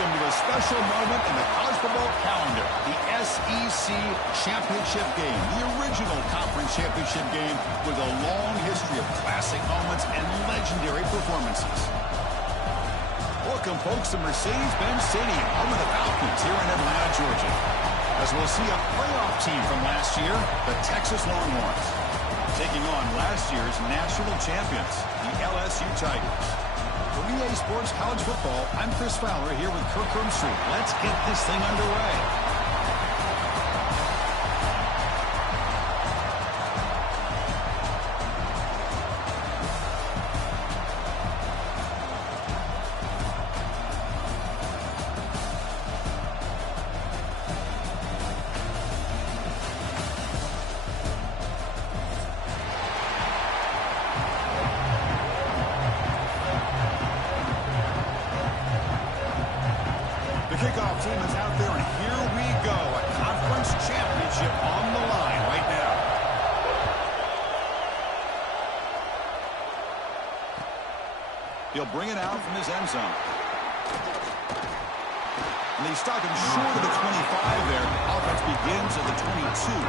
Welcome to a special moment in the college football calendar, the SEC Championship Game, the original conference championship game with a long history of classic moments and legendary performances. Welcome, folks, to Mercedes-Benz Stadium, home of the Falcons here in Atlanta, Georgia. As we'll see a playoff team from last year, the Texas Longhorns, taking on last year's national champions, the LSU Tigers. For EA Sports College Football, I'm Chris Fowler here with Kirk Herbstreit. Let's get this thing underway. Kickoff team is out there, and here we go. A conference championship on the line right now. He'll bring it out from his end zone. And they stop him short of the 25 there. Offense begins at the 22.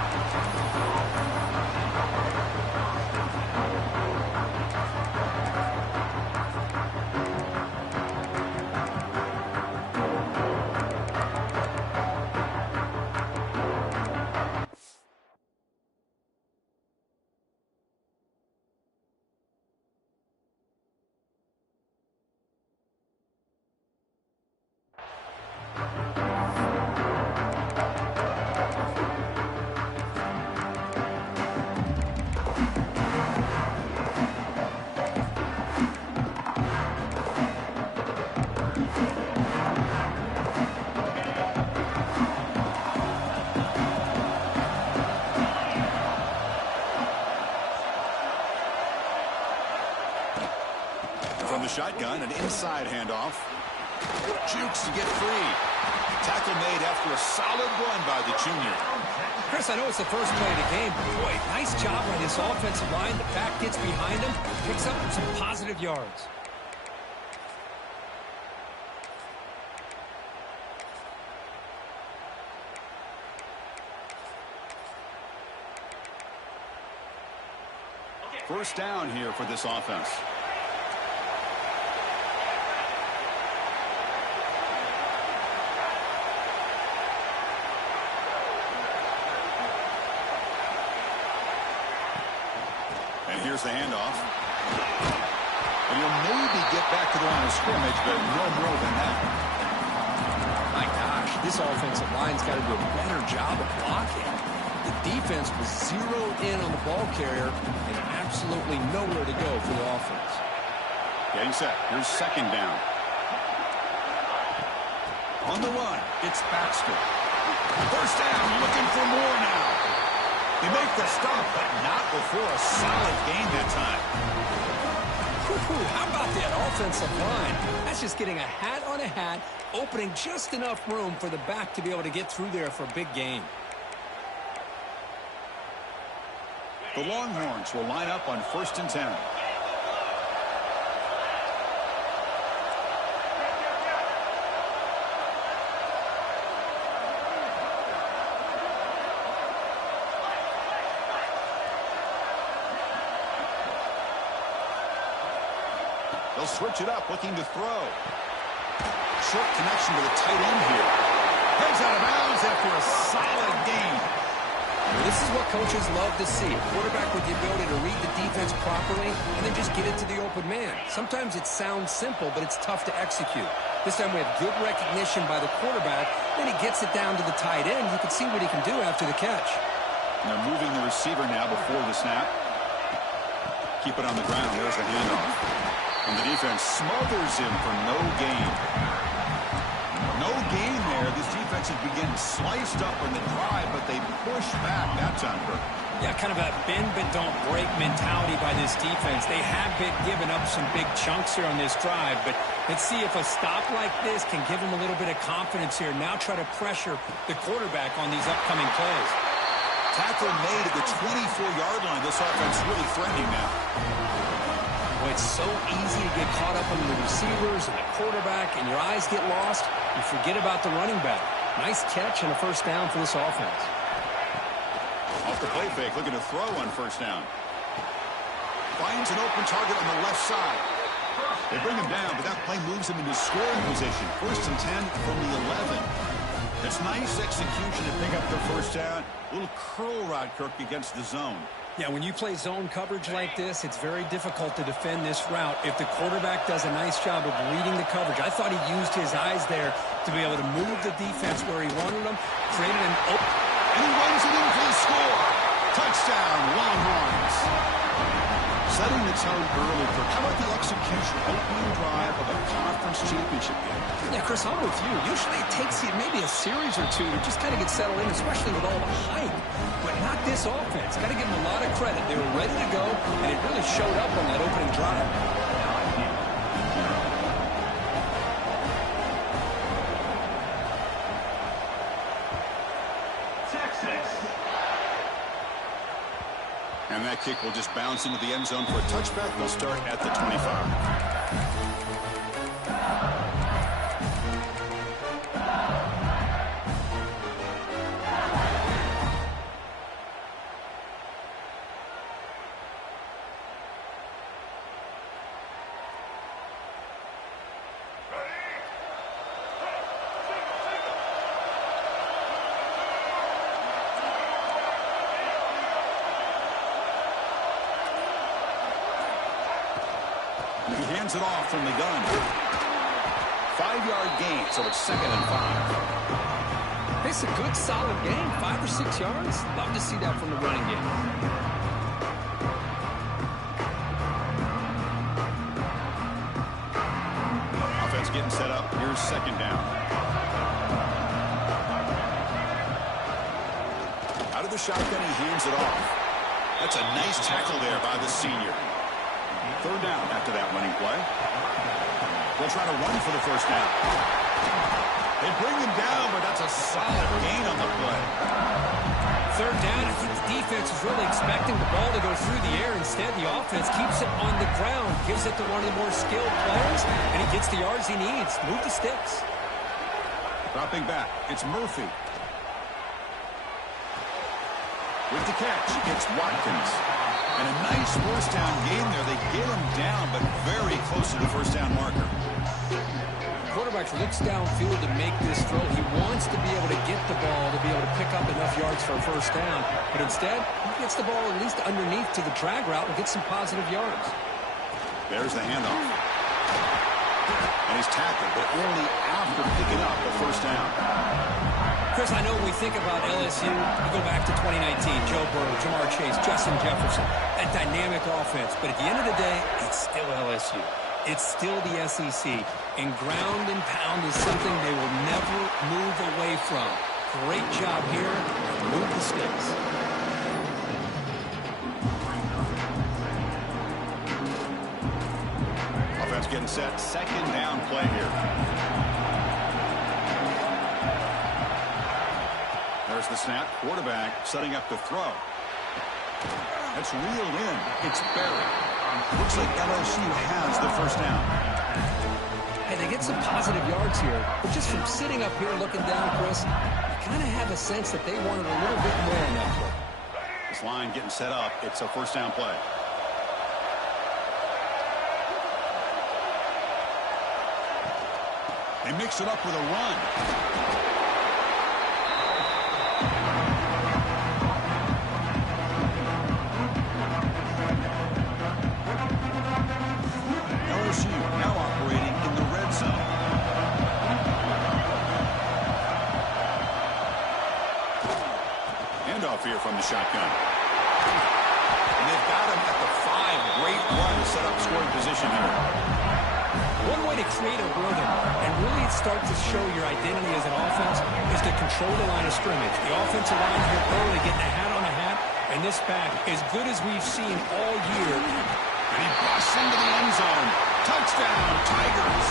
From the shotgun, an inside handoff. Jukes to get free. Tackle made after a solid run by the junior. Chris, I know it's the first play of the game, but boy, nice job by this offensive line. The back gets behind him, picks up some positive yards. First down here for this offense. And here's the handoff. And he'll maybe get back to the line of scrimmage, but no more than that. My gosh, this offensive line's got to do a better job of blocking. The defense was zeroed in on the ball carrier and absolutely nowhere to go for the offense. Getting set. Here's second down. On the run, it's Baxter. First down, looking for more now. They make the stop, but not before a solid gain that time. How about that offensive line? That's just getting a hat on a hat, opening just enough room for the back to be able to get through there for a big gain. The Longhorns will line up on 1st and 10. They'll switch it up, looking to throw. Short connection to the tight end here. Heads out of bounds after a solid gain. Well, this is what coaches love to see. A quarterback with the ability to read the defense properly and then just get it to the open man. Sometimes it sounds simple, but it's tough to execute. This time we have good recognition by the quarterback. Then he gets it down to the tight end. You can see what he can do after the catch. And they're moving the receiver now before the snap. Keep it on the ground. There's the handoff. And the defense smothers him for no gain. No gain there. This defense has begun sliced up on the drive, but they push back that time, Kirk. Yeah, kind of a bend but don't break mentality by this defense. They have been giving up some big chunks here on this drive, but let's see if a stop like this can give them a little bit of confidence here. Now try to pressure the quarterback on these upcoming plays. Tackle made at the 24-yard line. This offense really threatening now. Well, it's so easy to get caught up under the receivers and the quarterback, and your eyes get lost. You forget about the running back. Nice catch and a first down for this offense. Off the play fake, looking to throw on first down. Finds an open target on the left side. They bring him down, but that play moves him into scoring position. 1st and 10 from the 11. It's nice execution to pick up the first down. A little curl rod, Kirk, against the zone. Yeah, when you play zone coverage like this, it's very difficult to defend this route if the quarterback does a nice job of reading the coverage. I thought he used his eyes there to be able to move the defense where he wanted them, created an open. And he runs it in for the score. Touchdown, Longhorns. Setting the tone early, Kirk. How about the execution, opening drive of a conference championship game? Yeah, Chris, I'm with you. Usually it takes you maybe a series or two to just kind of get settled in, especially with all the hype. But not this offense. Got to give them a lot of credit. They were ready to go, and it really showed up on that opening drive. And that kick will just bounce into the end zone for a touchback. They'll start at the 25. He hands it off from the gun. 5-yard gain, so it's 2nd and 5. It's a good, solid game. 5 or 6 yards. Love to see that from the running game. Offense getting set up. Here's 2nd down. Out of the shotgun, he hands it off. That's a nice tackle there by the senior. 3rd down after that running play. They'll try to run for the first down. They bring him down, but that's a solid gain on the play. 3rd down, I think the defense was really expecting the ball to go through the air. Instead, the offense keeps it on the ground, gives it to one of the more skilled players, and he gets the yards he needs. Move the sticks. Dropping back, it's Murphy. With the catch, it's Watkins. And a nice first down game there. They get him down, but very close to the first down marker. Quarterback looks downfield to make this throw. He wants to be able to get the ball to be able to pick up enough yards for a first down. But instead, he gets the ball at least underneath to the drag route and gets some positive yards. There's the handoff. And he's tackled, but only after picking up the first down. Chris, I know when we think about LSU, we go back to 2019, Joe Burrow, Jamar Chase, Justin Jefferson, that dynamic offense. But at the end of the day, it's still LSU. It's still the SEC. And ground and pound is something they will never move away from. Great job here. Move the sticks. Offense getting set. 2nd down play here. There's the snap. Quarterback setting up to throw. That's reeled in. It's buried. Looks like LSU has the first down. Hey, they get some positive yards here. But just from sitting up here looking down, Chris, you kind of have a sense that they wanted a little bit more on that play. This line getting set up. It's a first down play. They mix it up with a run. LSU now operating in the red zone. Handoff here from the shotgun. And they've got him at the 5. Great run to set up scoring position here. One way to create a rhythm and really start to show your identity as an offense is to control the line of scrimmage. The offensive line here early getting a hat on a hat, and this back, as good as we've seen all year. And he busts into the end zone. Touchdown, Tigers.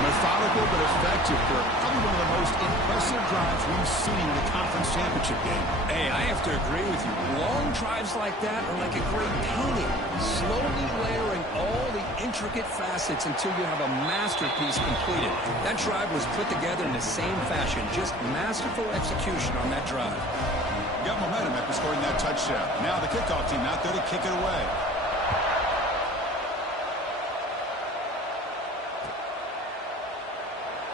Methodical but effective for probably one of the most impressive drives we've seen in the conference championship game. Hey, I have to agree with you. Long drives like that are like a great painting, slowly layering all the intricate facets until you have a masterpiece completed. That drive was put together in the same fashion, just masterful execution on that drive. Got momentum after scoring that touchdown. Now the kickoff team out there to kick it away.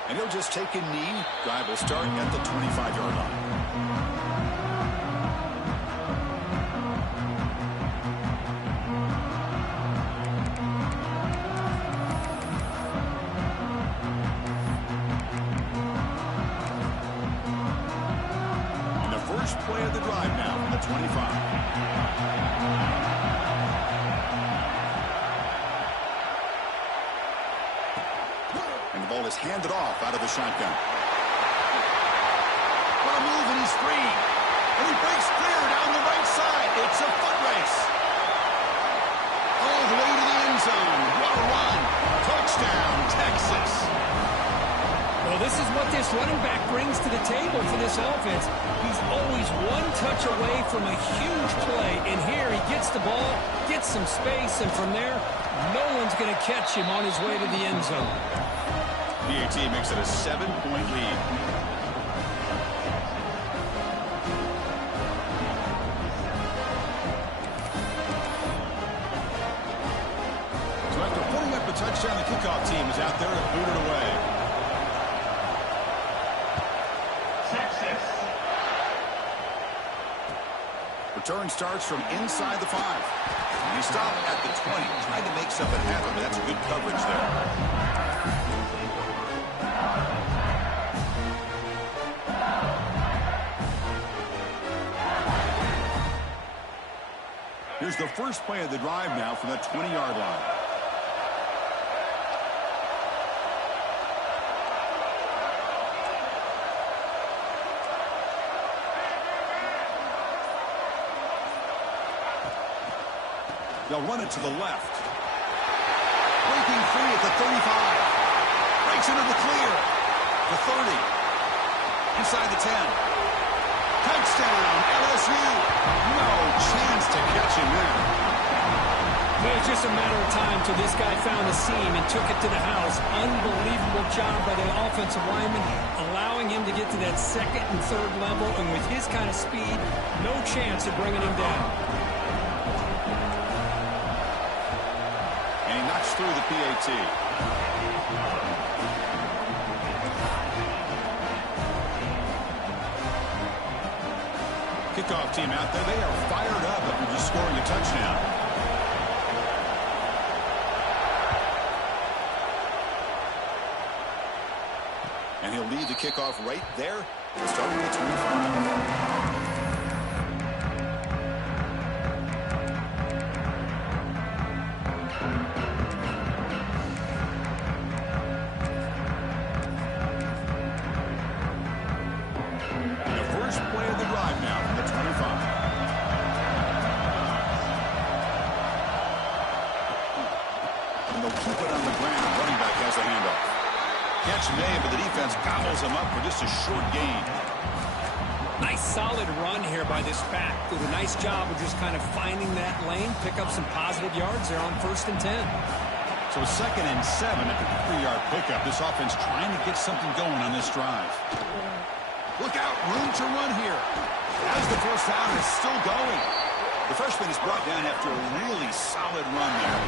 And he'll just take a knee. Drive will start at the 25-yard line. And the first play of the drive now from the 25. And the ball is handed off out of the shotgun. What a move, and he's free. And he breaks clear down the right side. It's a foot race. All the way to the end zone. What a run. Touchdown, Texas. Well, this is what this running back brings to the table for this offense. He's always one touch away from a huge play. And here he gets the ball, gets some space, and from there, no one's going to catch him on his way to the end zone. PAT makes it a 7-point lead. So after putting up a touchdown, the kickoff team is out there to boot it away. Texas. Return starts from inside the 5. And he stopped at the 20, trying to make something happen. That's good coverage there. Here's the first play of the drive now from the 20-yard line. They'll run it to the left. Breaking free at the 35. Breaks into the clear. The 30. Inside the 10. Touchdown, LSU. No chance to catch him there. Well, it's just a matter of time till this guy found a seam and took it to the house. Unbelievable job by the offensive lineman, allowing him to get to that second and third level. And with his kind of speed, no chance of bringing him down. And he knocks through the PAT. Kickoff team out there. They are fired up after just scoring a touchdown. And he'll lead the kickoff right there, starting at 25. Made, but the defense gobbles him up for just a short gain. Nice solid run here by this back. Did a nice job of just kind of finding that lane, pick up some positive yards there on 1st and 10. So 2nd and 7 after the 3-yard pickup. This offense trying to get something going on this drive. Look out, room to run here. As the first down is still going. The freshman is brought down after a really solid run there.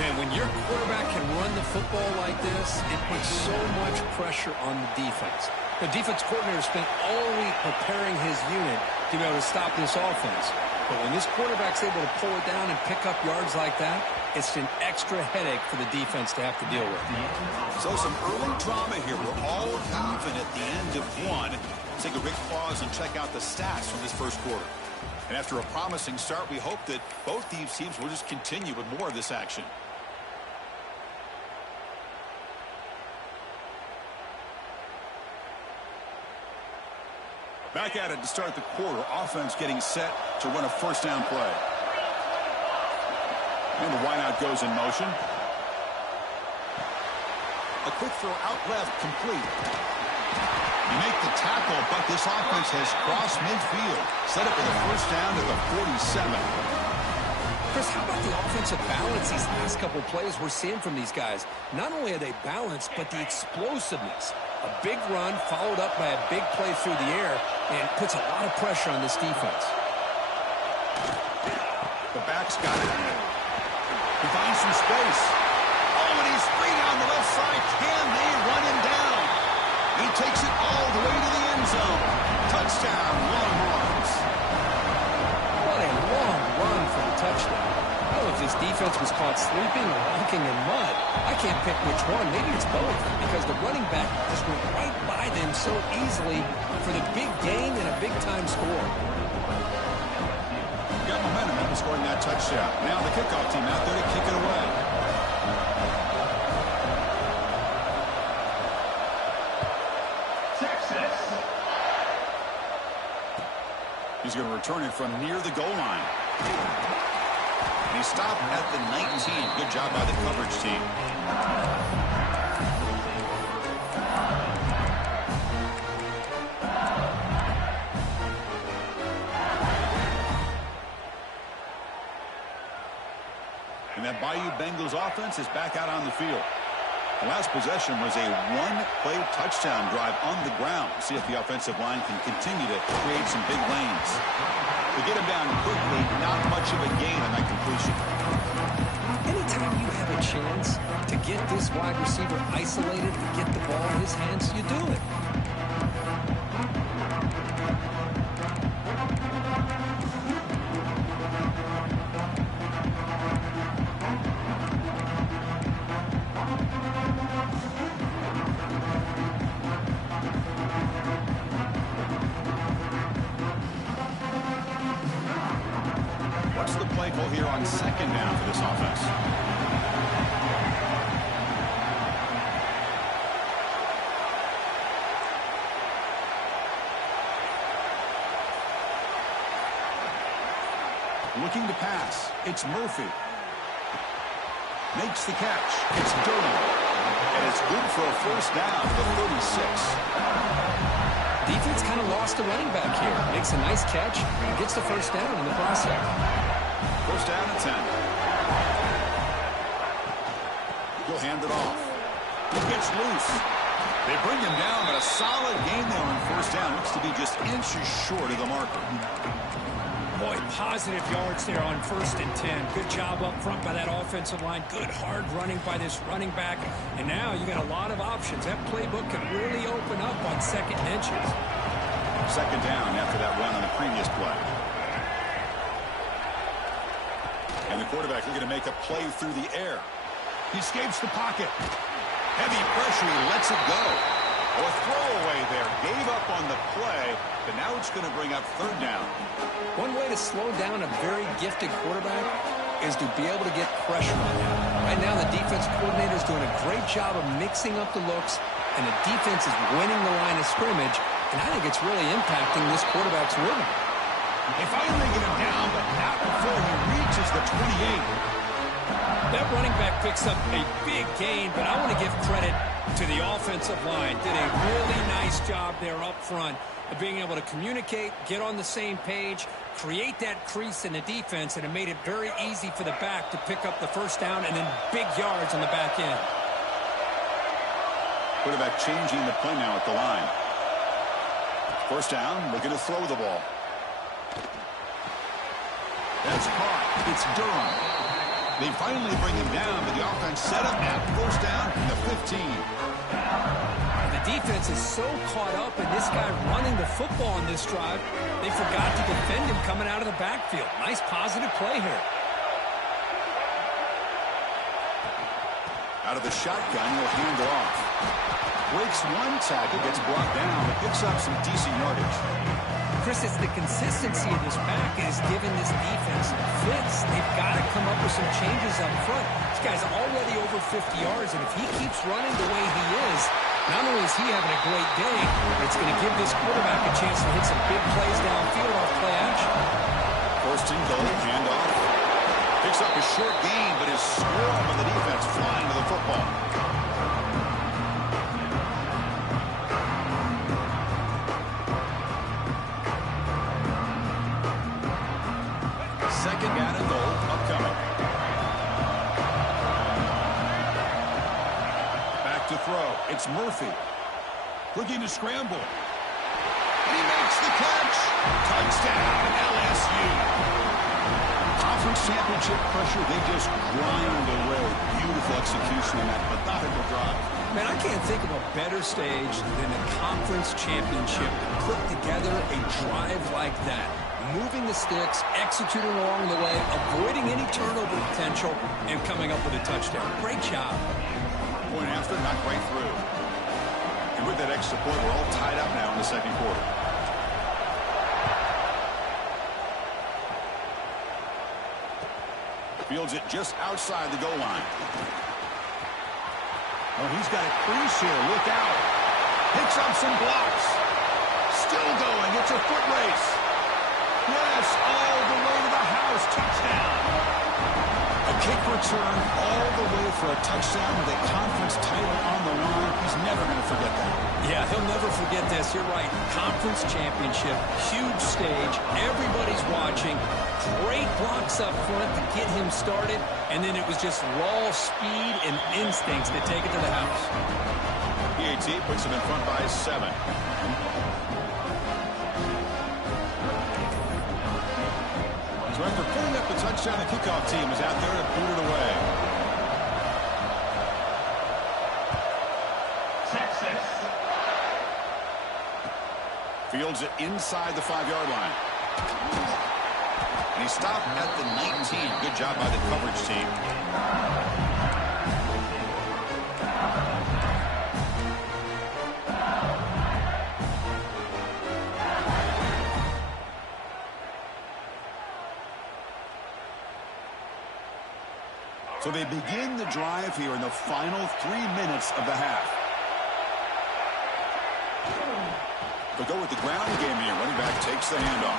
Man, when your quarterback can run the football like this, it puts so much pressure on the defense. The defense coordinator spent all week preparing his unit to be able to stop this offense. But when this quarterback's able to pull it down and pick up yards like that, it's an extra headache for the defense to have to deal with. So some early drama here. We're all even at the end of one. Take a quick pause and check out the stats from this first quarter. And after a promising start, we hope that both these teams will just continue with more of this action. Back at it to start the quarter. Offense getting set to run a first down play. And the wideout goes in motion. A quick throw out left, complete. You make the tackle, but this offense has crossed midfield. Set up with a first down to the 47. Chris, how about the offensive balance these last couple plays we're seeing from these guys? Not only are they balanced, but the explosiveness. A big run followed up by a big play through the air and puts a lot of pressure on this defense. The back's got it. He finds some space. Oh, and he's free down the left side. Can they run him down? He takes it all the way to the end zone. Touchdown, Longhorns. What a long run for the touchdown. I don't know if this defense was caught sleeping or walking in mud. I can't pick which one. Maybe it's both, because the running back just went right by them so easily for the big gain and a big-time score. Got momentum after scoring that touchdown. Now the kickoff team out there to kick it away. Texas. He's going to return it from near the goal line. And he stopped at the 19. Good job by the coverage team. And that Bayou Bengals offense is back out on the field. The last possession was a one-play touchdown drive on the ground. See if the offensive line can continue to create some big lanes. To get him down quickly, not much of a gain on that completion. Anytime you have a chance to get this wide receiver isolated and get the ball in his hands, you do it. What's the play call here on second down for this offense? Looking to pass. It's Murphy. Makes the catch. It's Durham. And it's good for a first down to the 36. Defense kind of lost the running back here. Makes a nice catch and gets the first down in the process. First down and 10. He'll hand it off. He gets loose. They bring him down, but a solid gain there on first down. Looks to be just inches short of the marker. Boy, positive yards there on 1st and 10. Good job up front by that offensive line. Good hard running by this running back. And now you got a lot of options. That playbook can really open up on 2nd and inches. Second down after that run on the previous play. And the quarterback looking to make a play through the air. He escapes the pocket. Heavy pressure. He lets it go. Oh, a throwaway there. Gave up on the play, but now it's going to bring up 3rd down. One way to slow down a very gifted quarterback is to be able to get pressure on him. Right now, the defense coordinator is doing a great job of mixing up the looks, and the defense is winning the line of scrimmage, and I think it's really impacting this quarterback's rhythm. They finally get him down, but not before he reaches the 28. That running back picks up a big gain, but I want to give credit to the offensive line. Did a really nice job there up front of being able to communicate, get on the same page, create that crease in the defense, and it made it very easy for the back to pick up the first down and then big yards on the back end. Quarterback changing the play now at the line. First down, looking to throw the ball. That's caught. It's Durham. They finally bring him down, but the offense set up at first down from the 15. The defense is so caught up in this guy running the football on this drive, they forgot to defend him coming out of the backfield. Nice positive play here. Out of the shotgun, he'll hand it off. Breaks one tackle, gets brought down, but picks up some decent yardage. Chris, it's the consistency of this back is giving this defense fits. They've got to come up with some changes up front. This guy's already over 50 yards, and if he keeps running the way he is, not only is he having a great day, it's going to give this quarterback a chance to hit some big plays downfield off play action. First and goal, handoff. Picks up a short gain, but is swarmed by the defense flying to the football. It's Murphy. Looking to scramble. And he makes the catch. Touchdown, LSU. Conference championship pressure, they just grind away. Beautiful execution in that methodical drive. Man, I can't think of a better stage than a conference championship to put together a drive like that. Moving the sticks, executing along the way, avoiding any turnover potential, and coming up with a touchdown. Great job. Point after, not quite through. And with that extra point, we're all tied up now in the second quarter. Fields it just outside the goal line. Oh, he's got a crease here. Look out. Picks up some blocks. Still going. It's a foot race. Yes, all the way to the house. Touchdown. A kick return all the way for a touchdown with a conference title on the line. He's never going to forget that. Yeah, he'll never forget this. You're right. Conference championship, huge stage. Everybody's watching. Great blocks up front to get him started. And then it was just raw speed and instincts to take it to the house. PAT puts him in front by 7. So after pulling up the touchdown, the kickoff team is out there to boot it away. Texas. Fields it inside the 5-yard line. And he stopped at the 19. Good job by the coverage team. So they begin the drive here in the final 3 minutes of the half. They'll go with the ground game here. Running back takes the handoff.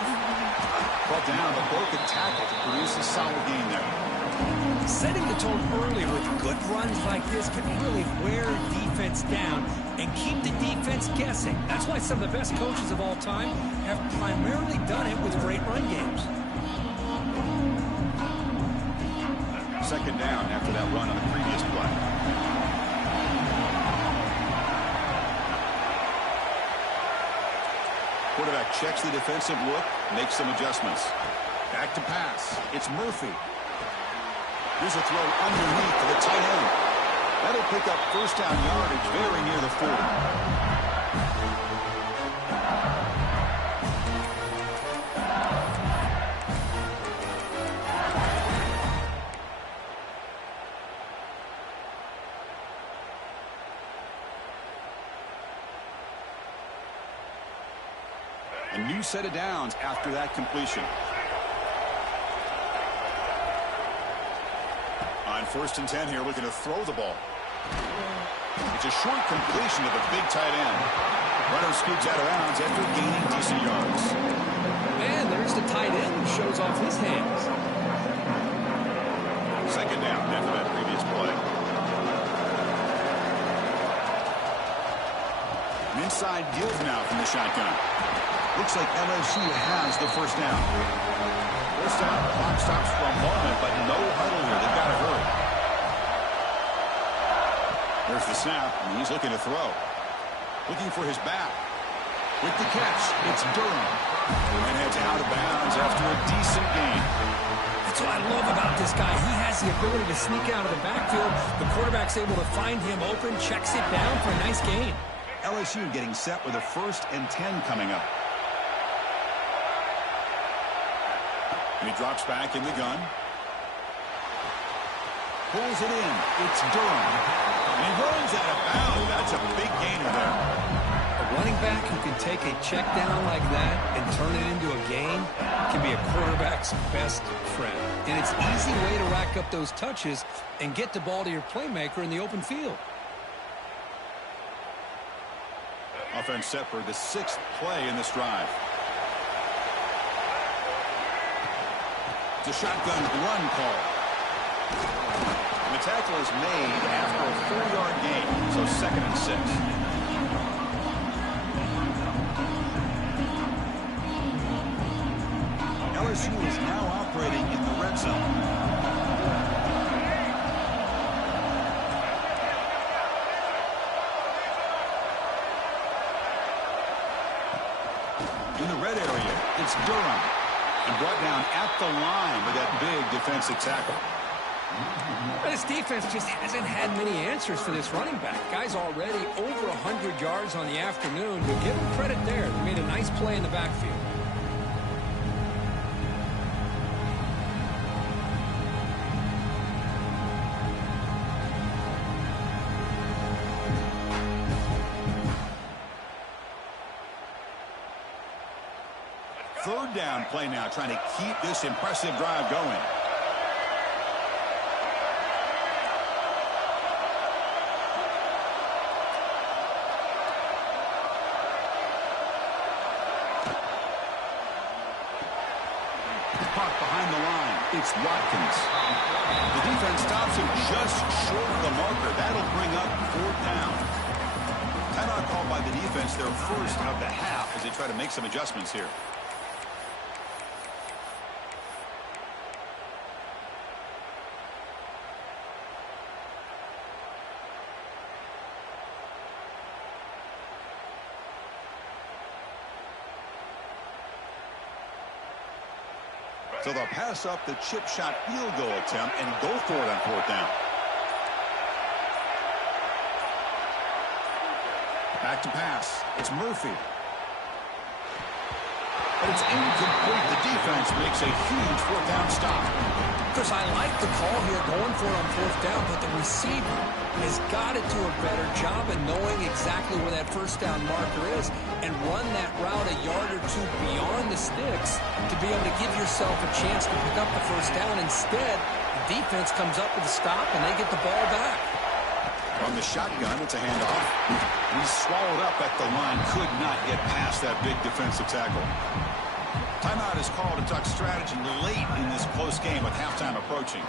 Brought down, but broke a tackle to produce a solid gain there. Setting the tone early with good runs like this can really wear defense down and keep the defense guessing. That's why some of the best coaches of all time have primarily done it with great run games. Second down after that run on the previous play. Quarterback checks the defensive look, makes some adjustments. Back to pass. It's Murphy. Here's a throw underneath to the tight end. That'll pick up first down yardage very near the 40. A new set of downs after that completion. On 1st and 10 here, looking to throw the ball. It's a short completion to the big tight end. Runner scoots out of bounds after gaining decent yards. And there's the tight end who shows off his hands. Second down after that previous play. An inside deal now from the shotgun. Looks like LSU has the first down. First down, clock stops for a moment, but no huddle here. They've got to hurry. There's the snap, and he's looking to throw. Looking for his back. With the catch, it's Durham. And heads out of bounds after a decent gain. That's what I love about this guy. He has the ability to sneak out of the backfield. The quarterback's able to find him open, checks it down for a nice gain. LSU getting set with a 1st and 10 coming up. And he drops back in the gun. Pulls it in. It's Durham. And he runs out of bounds. That's a big gainer there. A running back who can take a check down like that and turn it into a gain can be a quarterback's best friend. And it's an easy way to rack up those touches and get the ball to your playmaker in the open field. Offense set for the 6th play in this drive. It's a shotgun run call. And the tackle is made after a 4-yard gain, so 2nd and 6. LSU is now operating in the red zone. In the red area, it's Durham. And brought down at the line with that big defensive tackle. This defense just hasn't had many answers for this running back. Guy's already over 100 yards on the afternoon. But give him credit there. They made a nice play in the backfield. Third down play now, trying to keep this impressive drive going. Caught behind the line. It's Watkins. The defense stops him just short of the marker. That'll bring up fourth down. Timeout called by the defense, their first of the half, as they try to make some adjustments here. So they'll pass up the chip shot field goal attempt and go for it on fourth down. Back to pass. It's Murphy. But it's incomplete. The defense makes a huge fourth down stop. Chris, I like the call here going for it on fourth down, but the receiver has got to do a better job of knowing exactly where that first down marker is and run that route a yard or two beyond the sticks to be able to give yourself a chance to pick up the first down. Instead, the defense comes up with a stop and they get the ball back. From the shotgun, it's a handoff. He's swallowed up at the line. Could not get past that big defensive tackle. Timeout is called to talk strategy late in this close game with halftime approaching.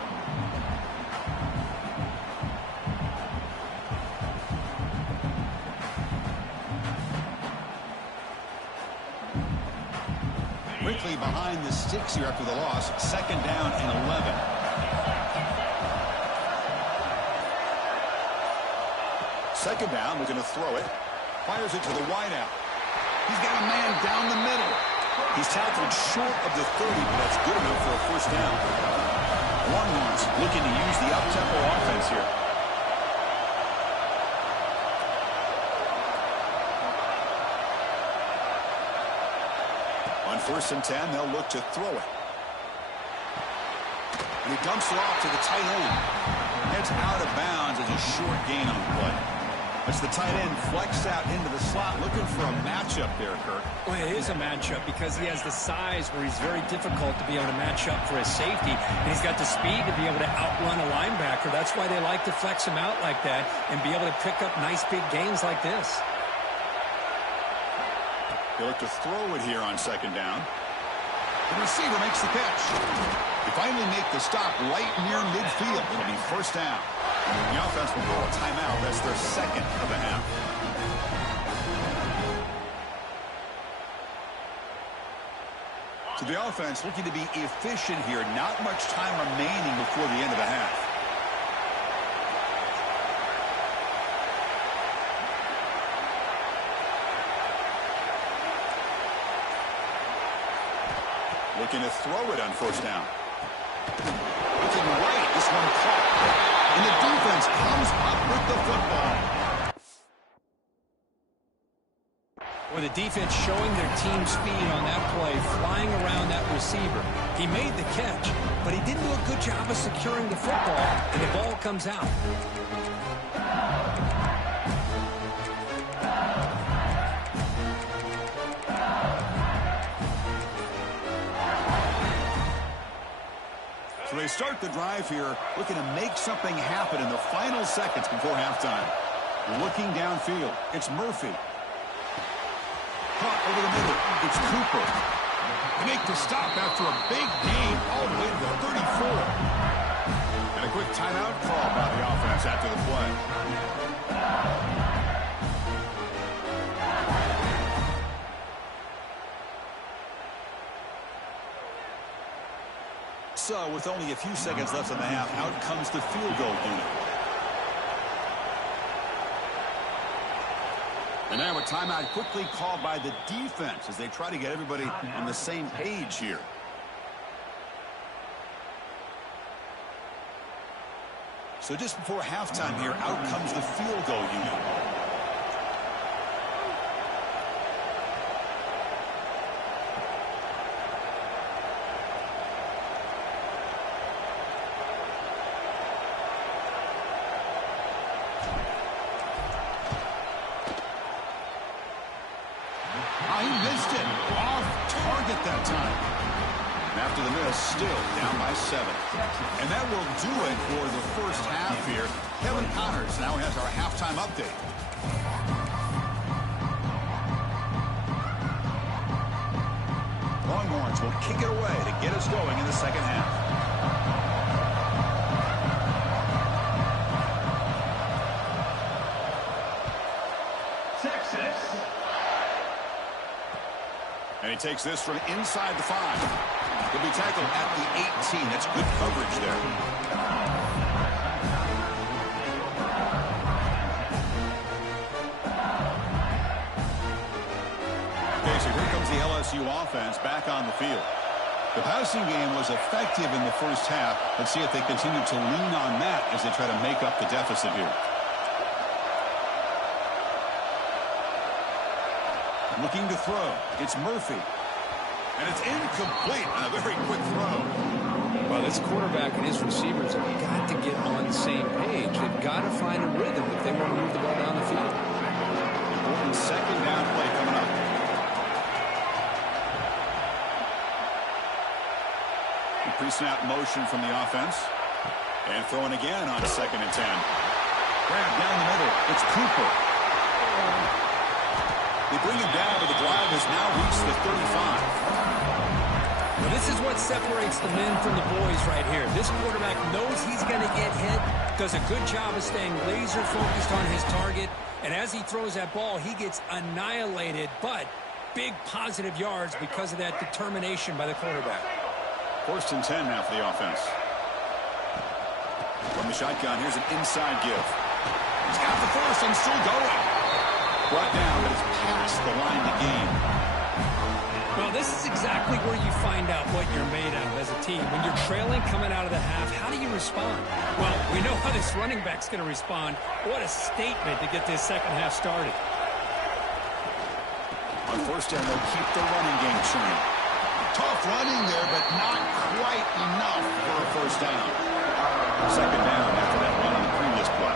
Quickly behind the sticks here after the loss. Second down and 11. Second down, looking to throw it. Fires it to the wideout. He's got a man down the middle. He's tackled short of the 30, but that's good enough for a first down. Longhorns looking to use the up-tempo offense here. On 1st and 10, they'll look to throw it. And he dumps it off to the tight end. Heads out of bounds as a short gain on the play. As the tight end flexed out into the slot, looking for a matchup there, Kirk. Well, it is a matchup because he has the size where he's very difficult to be able to match up for his safety. And he's got the speed to be able to outrun a linebacker. That's why they like to flex him out like that and be able to pick up nice big gains like this. They look to throw it here on second down. The receiver makes the catch. They finally make the stop right near midfield. It'll be first down. The offense will call a timeout. That's their second of the half. So the offense looking to be efficient here. Not much time remaining before the end of the half. Looking to throw it on first down. Looking right. This one caught. And the defense comes up with the football. With the defense showing their team speed on that play, flying around that receiver. He made the catch, but he didn't do a good job of securing the football, and the ball comes out. So they start the drive here, looking to make something happen in the final seconds before halftime. Looking downfield, it's Murphy. Caught over the middle, it's Cooper. They make the stop after a big gain all the way to the 34. And a quick timeout call by the offense after the play. So, with only a few seconds left in the half, out comes the field goal unit. And now a timeout quickly called by the defense as they try to get everybody on the same page here. So just before halftime here, out comes the field goal unit. He missed it. Off target that time. And after the miss, still down by 7. And that will do it for the first half here. Kevin Connors now has our halftime update. Longhorns will kick it away to get us going in the second half. And he takes this from inside the 5. He'll be tackled at the 18. That's good coverage there. Okay, so here comes the LSU offense back on the field. The passing game was effective in the first half. Let's see if they continue to lean on that as they try to make up the deficit here. Looking to throw. It's Murphy. And it's incomplete on a very quick throw. Well, this quarterback and his receivers have got to get on the same page. They've got to find a rhythm if they want to move the ball down the field. Important second down play coming up. Pre-snap motion from the offense. And throwing again on 2nd and 10. Grab down the middle. It's Cooper. They bring him down, but the drive has now reached the 35. Well, this is what separates the men from the boys right here. This quarterback knows he's going to get hit, does a good job of staying laser focused on his target, and as he throws that ball, he gets annihilated, but big positive yards because of that determination by the quarterback. 1st and 10 now for the offense. From the shotgun, here's an inside give. He's got the first and still going. Brought down, but it's past the line to gain. Well, this is exactly where you find out what you're made of as a team. When you're trailing coming out of the half, how do you respond? Well, we know how this running back's going to respond. What a statement to get this second half started. On 1st down, they'll keep the running game churning. Tough running there, but not quite enough for a 1st down. 2nd down after that run on the previous play.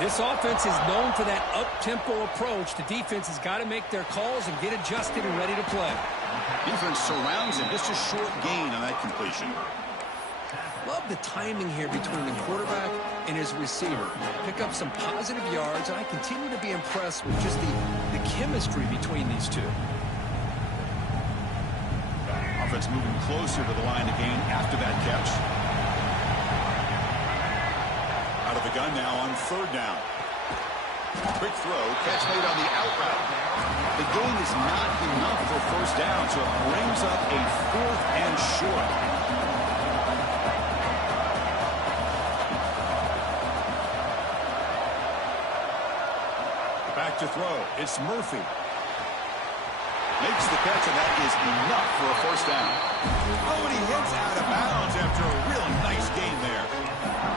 This offense is known for that up-tempo approach. The defense has got to make their calls and get adjusted and ready to play. Defense surrounds him. Just a short gain on that completion. Love the timing here between the quarterback and his receiver. Pick up some positive yards, and I continue to be impressed with just the chemistry between these two. Offense moving closer to the line to gain after that catch. Out of the gun now on 3rd down. Quick throw, catch made on the out route. The gain is not enough for 1st down, so it brings up a 4th and short. Back to throw. It's Murphy. Makes the catch, and that is enough for a 1st down. Oh, and he hits out of bounds after a really nice gain there.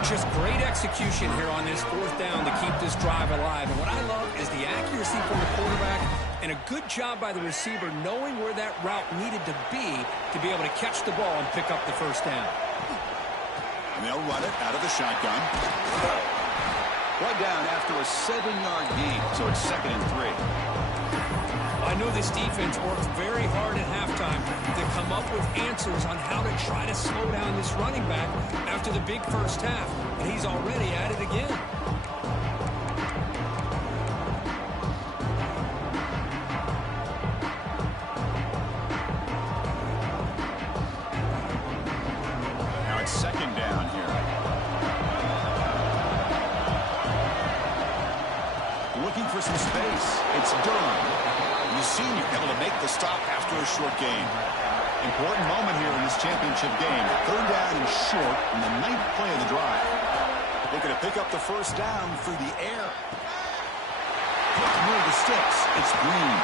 Just great execution here on this 4th down to keep this drive alive. And what I love is the accuracy from the quarterback and a good job by the receiver knowing where that route needed to be able to catch the ball and pick up the 1st down. And they'll run it out of the shotgun. Brought down after a 7-yard gain, so it's 2nd and 3. I know this defense worked very hard at halftime to come up with answers on how to try to slow down this running back after the big first half. And he's already at it again. Now it's 2nd down here. Looking for some space. It's Durham. The senior able to make the stop after a short gain. Important moment here in this championship game. 3rd down and short in the 9th play of the drive. Looking to pick up the 1st down through the air. Near the sticks, it's Green.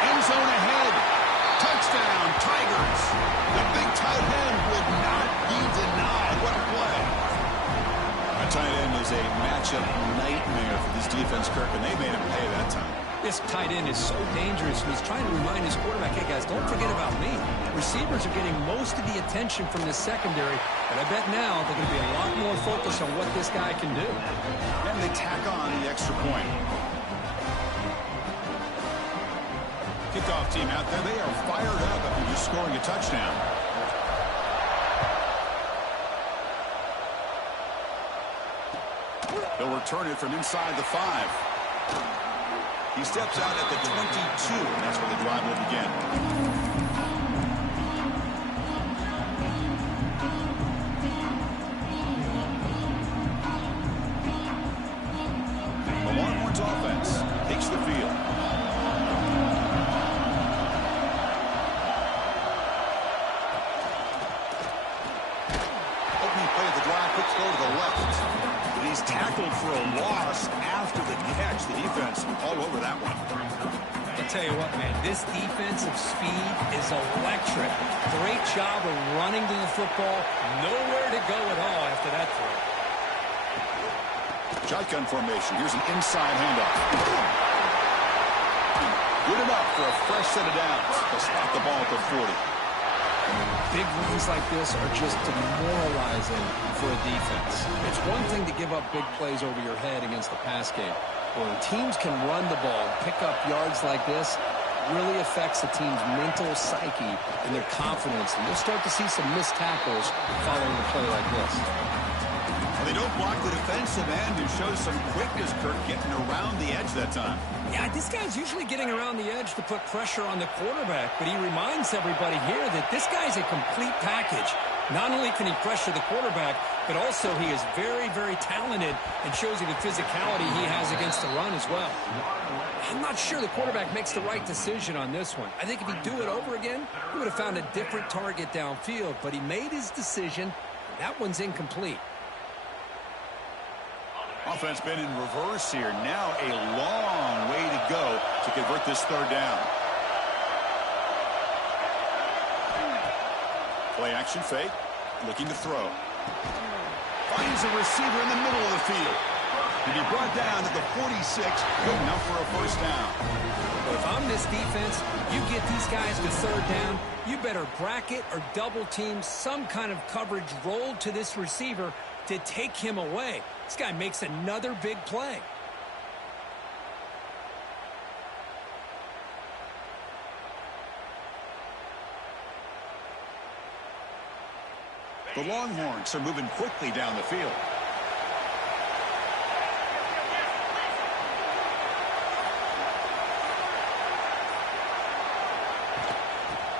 End zone ahead. Touchdown, Tigers. The big tight end would not be denied. What a play. A tight end is a matchup nightmare for this defense, Kirk, and they made him pay that time. This tight end is so dangerous, and he's trying to remind his quarterback, hey, guys, don't forget about me. Receivers are getting most of the attention from this secondary, and I bet now they're going to be a lot more focused on what this guy can do. And they tack on the extra point. Kickoff team out there, they are fired up after just scoring a touchdown. They'll return it from inside the 5. He steps out at the 22, and that's where the drive will begin. The Longhorns offense takes the field. Opening play of the drive, quick throw to the left. But he's tackled for a loss after the catch. The defense all over that one. I'll tell you what, man, this defensive speed is electric. Great job of running to the football. Nowhere to go at all after that throw. Shotgun formation. Here's an inside handoff. Good enough for a fresh set of downs. They'll spot the ball at the 40. Big runs like this are just demoralizing for a defense. It's one thing to give up big plays over your head against the pass game. But when teams can run the ball and pick up yards like this, it really affects the team's mental psyche and their confidence. And you'll start to see some missed tackles following a play like this. Well, they don't block the defensive end, who shows some quickness, Kirk, getting around the edge that time. Yeah, this guy's usually getting around the edge to put pressure on the quarterback, but he reminds everybody here that this guy's a complete package. Not only can he pressure the quarterback, but also he is very, very talented and shows you the physicality he has against the run as well. I'm not sure the quarterback makes the right decision on this one. I think if he'd do it over again, he would have found a different target downfield, but he made his decision. That one's incomplete. Offense been in reverse here. Now a long way to go to convert this third down. Play action fake. Looking to throw. Finds a receiver in the middle of the field. To be brought down to the 46. Good enough for a first down. Well, if I'm this defense, you get these guys to third down, you better bracket or double team some kind of coverage rolled to this receiver to take him away. This guy makes another big play. The Longhorns are moving quickly down the field.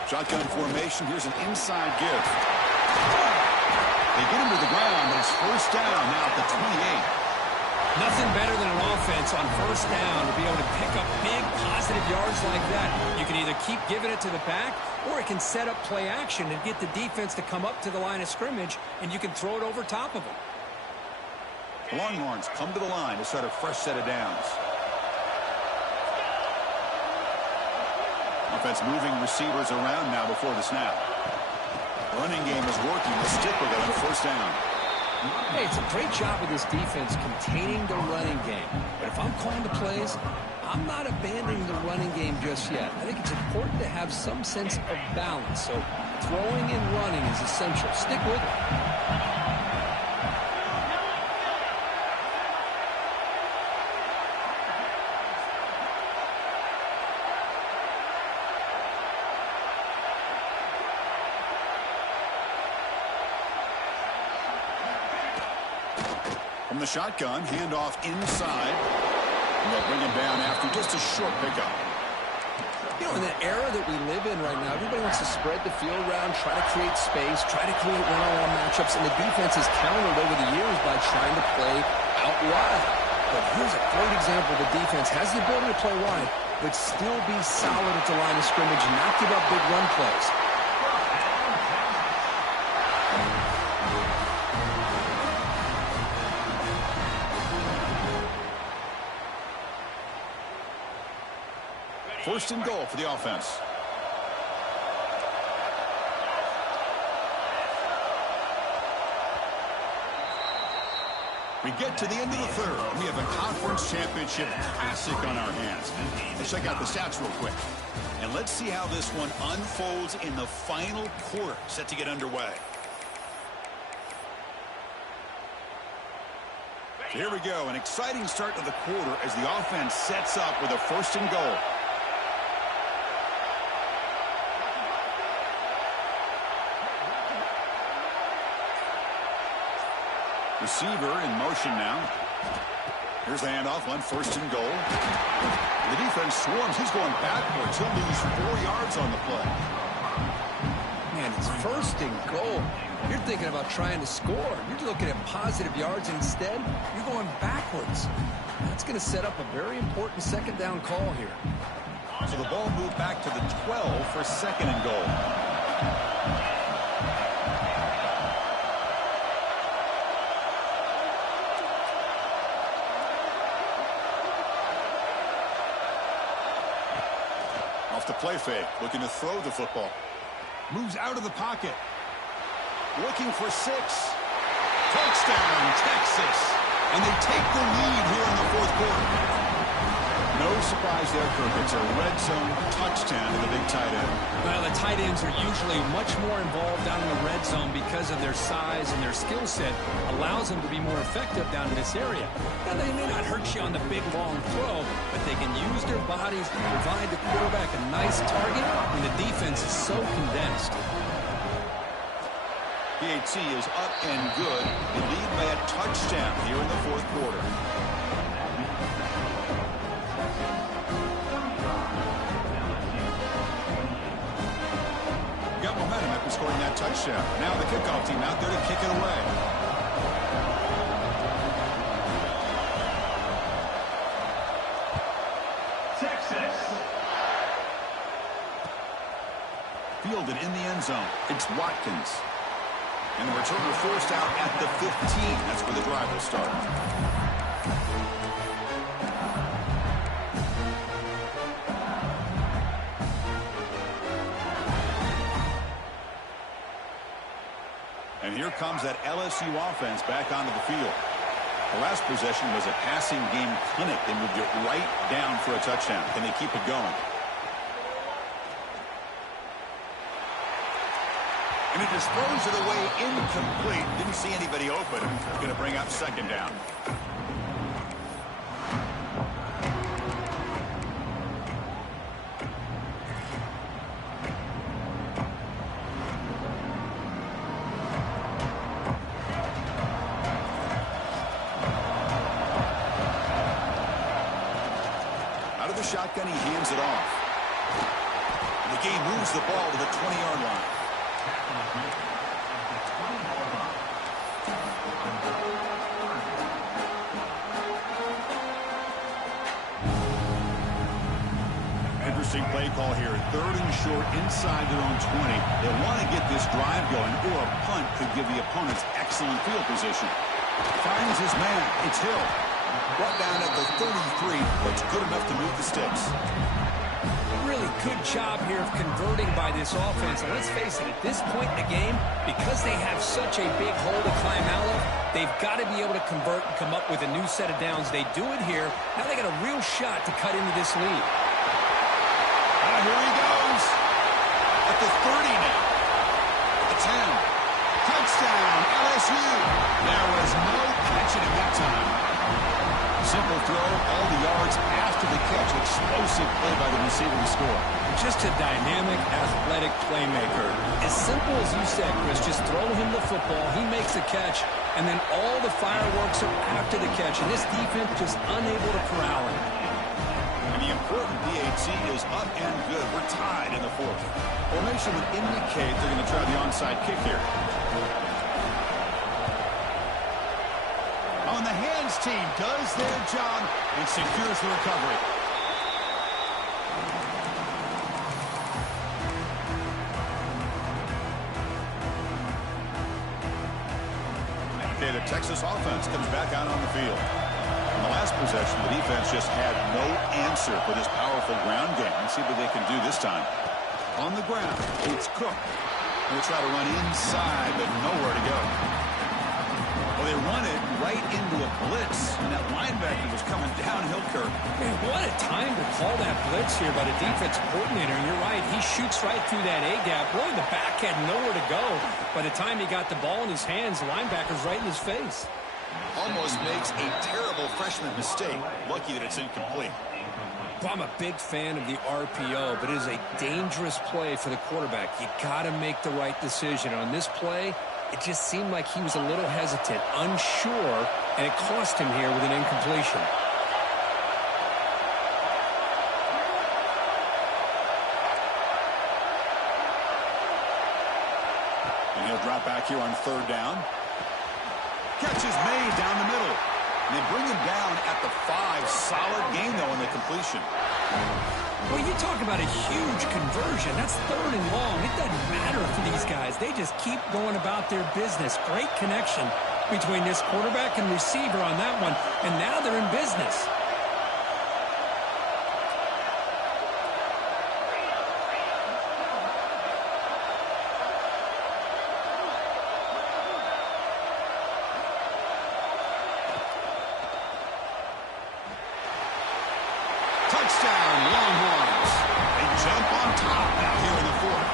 Shotgun formation. Here's an inside give. They get him to the ground, but it's first down now at the 28. Nothing better than an offense on first down to be able to pick up big positive yards like that. You can either keep giving it to the back, or it can set up play action and get the defense to come up to the line of scrimmage, and you can throw it over top of them. The Longhorns come to the line to start a fresh set of downs. Offense moving receivers around now before the snap. Running game is working. They'll stick with it on first down. Hey, it's a great job of this defense containing the running game. But if I'm calling the plays, I'm not abandoning the running game just yet. I think it's important to have some sense of balance. So throwing and running is essential. Stick with it. From the shotgun, handoff inside. And they'll bring him down after just a short pickup. You know, in the era that we live in right now, everybody wants to spread the field around, try to create space, try to create one-on-one matchups, and the defense has countered over the years by trying to play out wide. But here's a great example. The defense has the ability to play wide, but still be solid at the line of scrimmage and not give up big run plays. first and goal for the offense. We get to the end of the third. We have a conference championship classic on our hands. Let's check out the stats real quick. And let's see how this one unfolds in the final quarter, set to get underway. So here we go, an exciting start to the quarter as the offense sets up with a first and goal. Receiver in motion now. Here's the handoff on first and goal. The defense swarms. He's going backwards. He'll lose 4 yards on the play. Man, it's first and goal. You're thinking about trying to score. You're looking at positive yards. Instead, you're going backwards. That's going to set up a very important second down call here. So the ball moved back to the 12 for second and goal. Off the play fake, looking to throw the football. Moves out of the pocket. Looking for 6. Touchdown, Texas. And they take the lead here in the fourth quarter. No surprise there, Kirk. It's a red zone touchdown to the big tight end. Well, the tight ends are usually much more involved down in the red zone because of their size and their skill set allows them to be more effective down in this area. Now, they may not hurt you on the big, long throw, but they can use their bodies to provide the quarterback a nice target when the defense is so condensed. PAT is up and good. They lead by a touchdown here in the fourth quarter. Got momentum after scoring that touchdown. Now the kickoff team out there to kick it away. Texas. Fielded in the end zone. It's Watkins. And the returner forced out at the 15. That's where the drive will start. And here comes that LSU offense back onto the field. The last possession was a passing game clinic. They moved it right down for a touchdown. Can they keep it going? And it is throws it away incomplete. Didn't see anybody open. It's going to bring up second down. Out of the shotgun, he hands it off. And the game moves the ball to the 20-yard line. Interesting play call here. Third and short inside their own 20. They want to get this drive going, or a punt could give the opponents excellent field position. Finds his man. It's Hill. Brought down at the 33, but it's good enough to move the sticks. Really good job here of converting by this offense. And let's face it, at this point in the game, because they have such a big hole to climb out of, they've got to be able to convert and come up with a new set of downs. They do it here. Now they got a real shot to cut into this lead. Here he goes. At the 30 now. At the 10. Touchdown, LSU. There was no catching him that time. Simple throw, all the yards after the catch. Explosive play by the receiver to score. Just a dynamic, athletic playmaker. As simple as you said, Chris, just throw him the football, he makes a catch, and then all the fireworks are after the catch, and this defense just unable to corral him. And the important PAT is up and good. We're tied in the fourth. Formation would indicate they're going to try the onside kick here. On the hands team does their job and secures the recovery. Okay, the Texas offense comes back out on the field. In the last possession, the defense just had no answer for this powerful ground game. Let's see what they can do this time. On the ground, it's Cook. He'll try to run inside, but nowhere to go. Well, they run it right into a blitz, and that linebacker was coming downhill, Kirk. Man, what a time to call that blitz here by the defensive coordinator. You're right. He shoots right through that A-gap. Really, the back had nowhere to go. By the time he got the ball in his hands, the linebacker's right in his face. Almost makes a terrible freshman mistake. Lucky that it's incomplete. Well, I'm a big fan of the RPO, but it is a dangerous play for the quarterback. You got to make the right decision. On this play, it just seemed like he was a little hesitant, unsure, and it cost him here with an incompletion. And he'll drop back here on third down. Catch is made down the middle. And they bring him down at the 5. Solid gain, though, in the completion. Well, you talk about a huge conversion. That's 3rd and long. It doesn't matter for these guys. They just keep going about their business. Great connection between this quarterback and receiver on that one. And now they're in business. Touchdown, Longhorns. They jump on top now here in the 4th.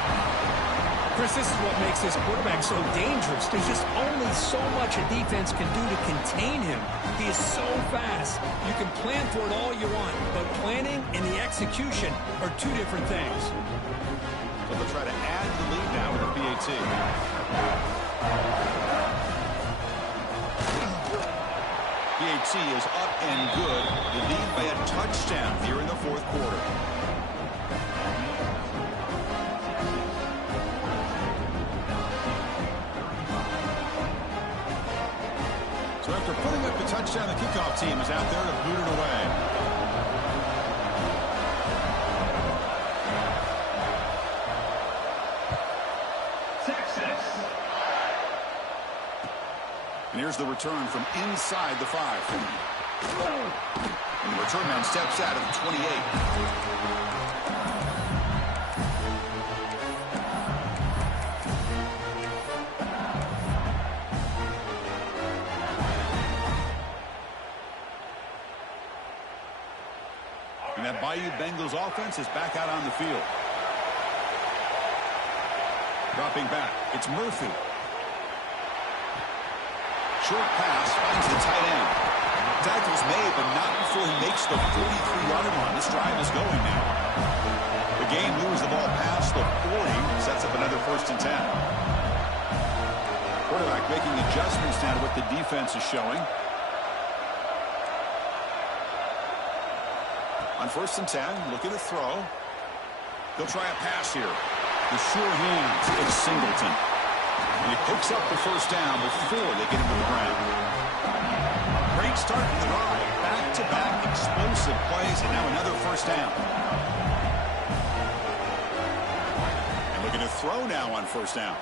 Chris, this is what makes this quarterback so dangerous. There's just only so much a defense can do to contain him. He is so fast. You can plan for it all you want, but planning and the execution are two different things. So they'll try to add to the lead now with a PAT. PAT is up and good. The lead by a touchdown here in the 4th quarter. So after putting up the touchdown, the kickoff team is out there to boot it away. And here's the return from inside the 5. And the return man steps out of the 28. And that Bayou Bengals offense is back out on the field. Dropping back, it's Murphy. Short pass finds the tight end. Tackle's made, but not before he makes the 43-yard line. This drive is going now. The game moves the ball past the 40, sets up another 1st and 10. Quarterback making adjustments now to what the defense is showing. On 1st and 10, looking to throw. They'll try a pass here. The sure hands, it's Singleton. And he picks up the 1st down before they get him to the ground. Great start to the drive. Back-to-back explosive plays, and now another 1st down. And looking to throw now on 1st down.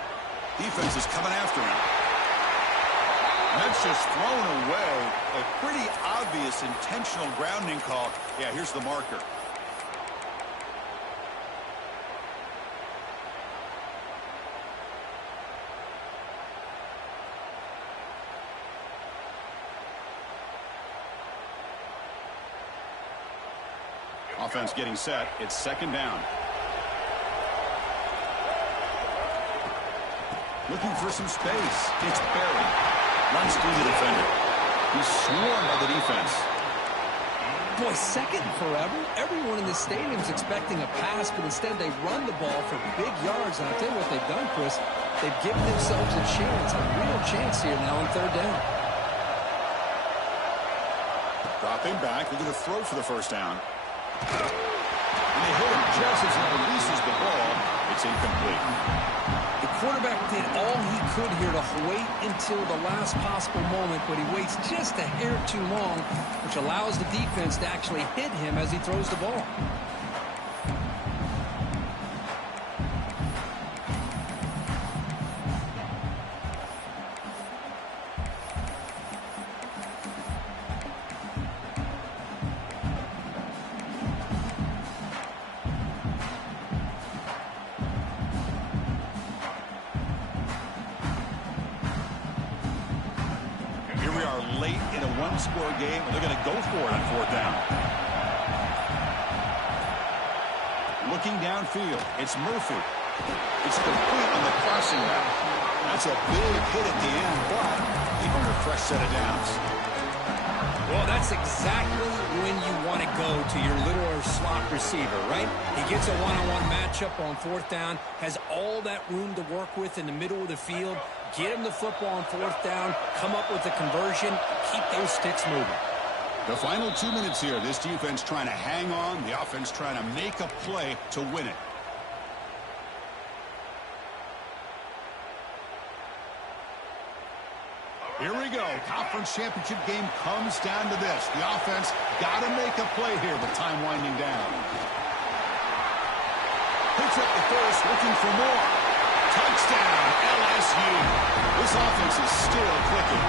Defense is coming after him. And that's just thrown away. A pretty obvious intentional grounding call. Yeah, here's the marker. Offense getting set. It's 2nd down. Looking for some space. It's Barry. Runs through the defender. He's swarmed by the defense. Boy, 2nd and forever. Everyone in the stadium is expecting a pass, but instead they run the ball for big yards. And I'll tell you what they've done, Chris. They've given themselves a chance, a real chance here now on 3rd down. Dropping back. Looking to throw for the 1st down. And they hit him just as he releases the ball. It's incomplete. The quarterback did all he could here to wait until the last possible moment, but he waits just a hair too long, which allows the defense to actually hit him as he throws the ball. late in a one-score game, and they're going to go for it on fourth down. Looking downfield, it's Murphy. It's complete on the crossing route. That's a big hit at the end, but they earn a fresh set of downs. Well, that's exactly when you want to go to your little slot receiver, right? He gets a one-on-one matchup on fourth down, has all that room to work with in the middle of the field, get him the football on fourth down, come up with a conversion, keep those sticks moving. The final 2 minutes here, this defense trying to hang on, the offense trying to make a play to win it. Here we go. Conference championship game comes down to this. The offense got to make a play here, but time winding down. Picks up the first, looking for more. Touchdown, LSU. This offense is still clicking.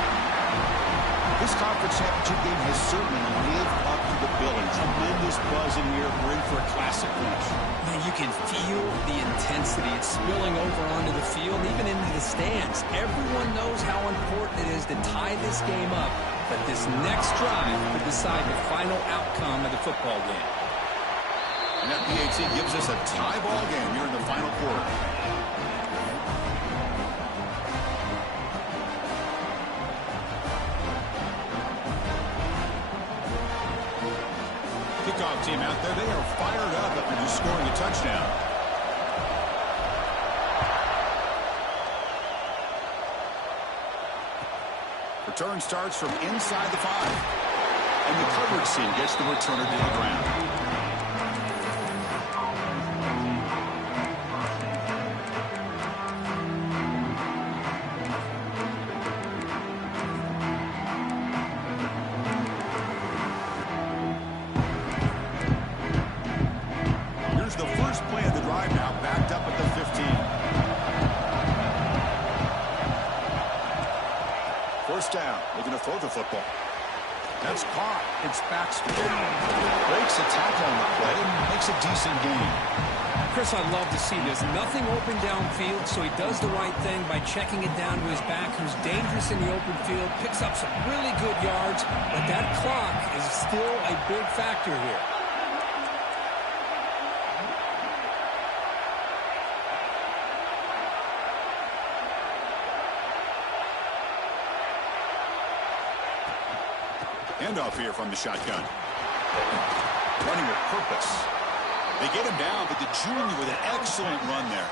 This conference championship game has certainly lived up to the billing. Tremendous buzz in here. We're in for a classic finish. Man, you can feel the intensity. It's spilling over onto the field, even into the stands. Everyone knows how important it is to tie this game up, but this next drive could decide the final outcome of the football game. And that PAT gives us a tie ball game here in the final quarter. Kickoff team out there, they are fired up after just scoring a touchdown. Return starts from inside the 5. And the coverage team gets the returner to the ground. Down, looking to throw the football. That's caught. It's Baxter. Breaks a tackle on the play and makes a decent gain. Chris, I love to see this. Nothing open downfield, so he does the right thing by checking it down to his back, who's dangerous in the open field, picks up some really good yards, but that clock is still a big factor here. Handoff here from the shotgun. Running with purpose. They get him down, but the junior with an excellent run there.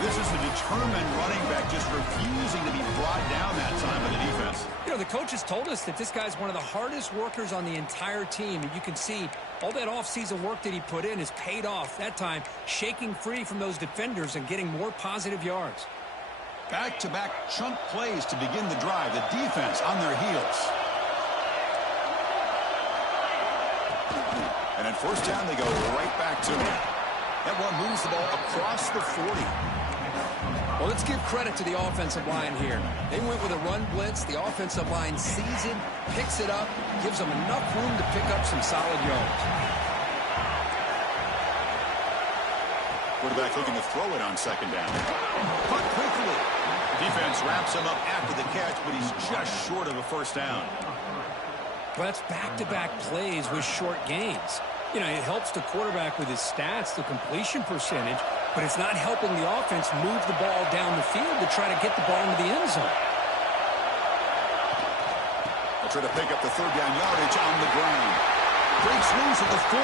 This is a determined running back just refusing to be brought down that time by the defense. You know, the coaches told us that this guy's one of the hardest workers on the entire team, and you can see all that offseason work that he put in has paid off. That time, shaking free from those defenders and getting more positive yards. Back-to-back chunk plays to begin the drive. The defense on their heels. And at first down, they go right back to him. That one moves the ball across the 40. Well, let's give credit to the offensive line here. They went with a run blitz. The offensive line sees it, picks it up, gives them enough room to pick up some solid yards. Quarterback looking to throw it on second down. Cut quickly. Defense wraps him up after the catch, but he's just short of a first down. Well, that's back-to-back plays with short gains. You know, it helps the quarterback with his stats, the completion percentage, but it's not helping the offense move the ball down the field to try to get the ball into the end zone. They'll try to pick up the third down yardage on the ground. Breaks loose at the 40.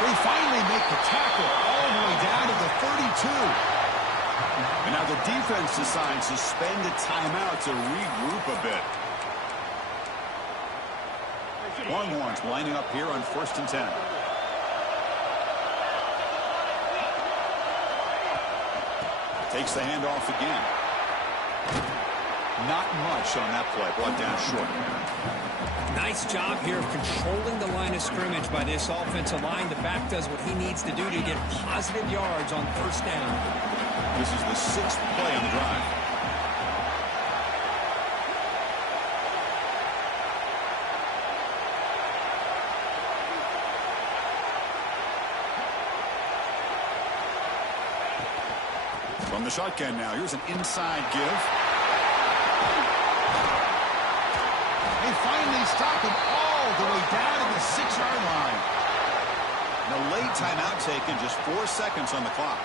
They finally make the tackle all the way down to the 32. And now the defense decides to spend a timeout to regroup a bit. Longhorns lining up here on 1st and 10. Takes the handoff again. Not much on that play. Brought down short. Nice job here of controlling the line of scrimmage by this offensive line. The back does what he needs to do to get positive yards on first down. This is the 6th play on the drive. From the shotgun now, here's an inside give. sideline. No late timeout taken, just 4 seconds on the clock.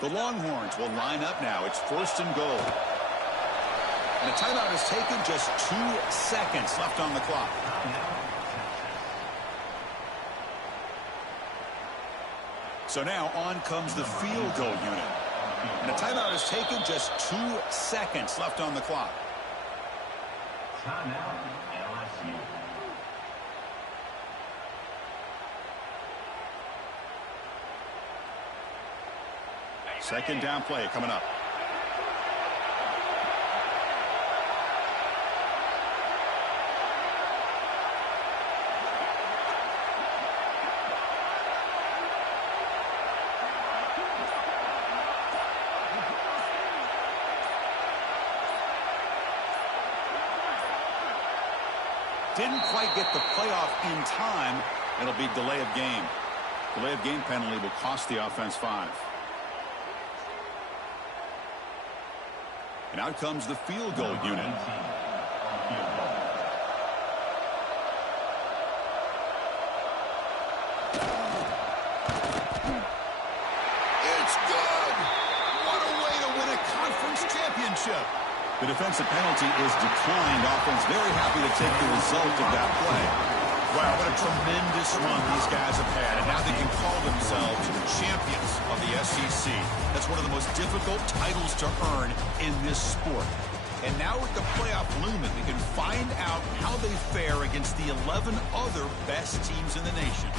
The Longhorns will line up now. It's 1st and goal. And a timeout is taken, just 2 seconds left on the clock. So now on comes the field goal unit. And a timeout is taken, just 2 seconds left on the clock. Timeout, LSU. Second down play coming up. Didn't quite get the playoff in time. It'll be delay of game. Delay of game penalty will cost the offense 5. And out comes the field goal unit. It's good! What a way to win a conference championship! The defensive penalty is declined. Offense very happy to take the result of that play. Wow, what a tremendous run these guys have had. And now they can call themselves champions of the SEC. That's one of the most difficult titles to earn in this sport. And now with the playoff looming, we can find out how they fare against the 11 other best teams in the nation.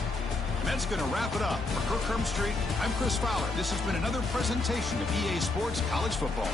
And that's going to wrap it up. For Kirk Hermstreet, I'm Chris Fowler. This has been another presentation of EA Sports College Football.